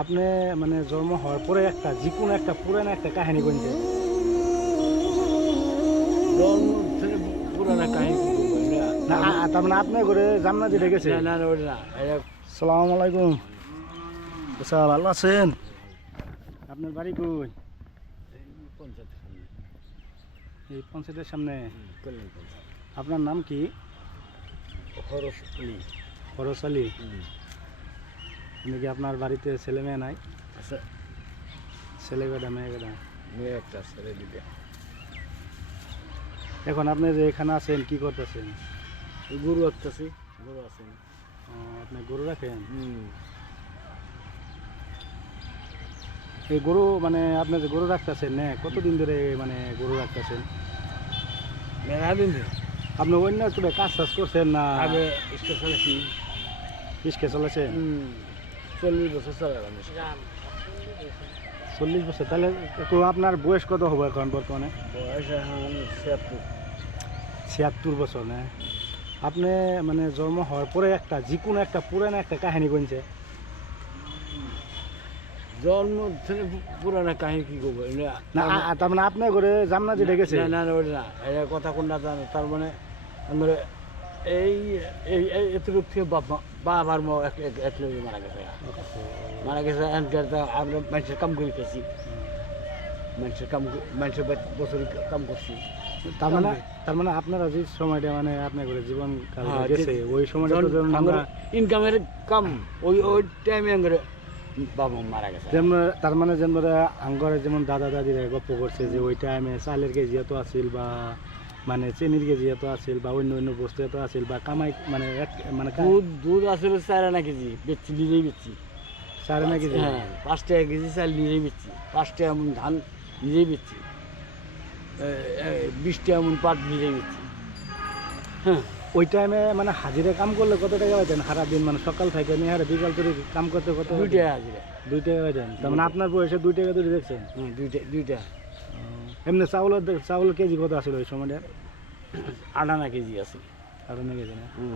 আপনি মানে জন্ম হওয়ার পরে একটা যে কোনো একটা পুরানো একটা কাহিনী জন্ম থেকে কাহিনী না। তার মানে আপনার ঘরে জামনা গেছে? এটা সালাম আলাইকুম। আচ্ছা ভালো আছেন? আপনার বাড়ি কই? এই পঞ্চায়েতের সামনে। আপনার নাম কি। খরচ আলী। হুম। আপনি কি আপনার বাড়িতে ছেলে মেয়ে নাই? ছেলে বেটা মেয়ে বেটা মেয়ে একটা ছেলে দিবে এখন আপনি যে এখানে আছেন কি করতেছেন? গরু আসতেছি গরু আছে। আপনি গরু রাখেন? হুম। এই গরু মানে আপনি যে গরু রাখতেছেন না কতদিন ধরে মানে গরু রাখতেছেন? মেলা দিন। আপনি অন্য একটু কাজ টাজ করছেন না? আগে স্টেশন আছি পিসকে চলেছেন? চল্লিশ বছর চলে গেল চল্লিশ বছর তাহলে তো আপনার বয়স কত হবে এখন বর্তমানে? বয়স এখন ছিয়াত্তর। ছিয়াত্তর বছর না? আপনি মানে জন্ম হওয়ার পরে একটা যে কোনো একটা পুরানো একটা কাহিনী বলছে জন্ম থেকে পুরানা কাহিনী কি করব না তার মানে আপনার ঘরে জামনা যেটা গেছে? না না না, ওটা না এটা কথা কোনটা তার মানে আমরা এই এতটুকু থেকে বাবা বাবার মা এক লোক মারা গেছে। মারা গেছে আমরা মানুষের কাম করে গেছি মানুষের কাম মানুষের বছর কাম করছি তার মানে তার মানে আপনারা যে সময়টা মানে জীবন গেছে। ওই সময়টা তো যেমন আমরা ইনকামের কাম ওই ওই টাইমে আমরা বাবা মারা গেছে। যেমন তার মানে যেমন আঙ্গরে যেমন দাদা দাদিরা গপ্প করছে যে ওই টাইমে চালের কেজি এত আছিল বা মানে চেনির কেজি এত আছিল বা অন্য অন্য বস্তু এত আছিল বা কামাই মানে এক মানে দুধ দুধ আসলে চার আনা কেজি বেচছি নিজেই বেচছি। চার না কেজি? হ্যাঁ পাঁচ টাকা কেজি চাল নিজেই বেচছি। পাঁচ টাকা এমন ধান নিজেই বেচছি। বিশ টাকা এমন পাট নিজেই বেচছি। হ্যাঁ। ওই টাইমে মানে হাজিরা কাম করলে কত টাকা পাইতেন? সারা দিন মানে সকাল থেকে নিয়ে বিকাল করে কাম করতে কত দুই টাকা হাজিরা। দুই টাকা পাইতেন। তার মানে আপনার বয়সে দুই টাকা দুটি দেখছেন? হ্যাঁ দুইটা দুইটা এমনি চাউলের চাউলের কেজি কত আছিল ওই সময়টা? আটানা কেজি আছে আটানা কেজি না?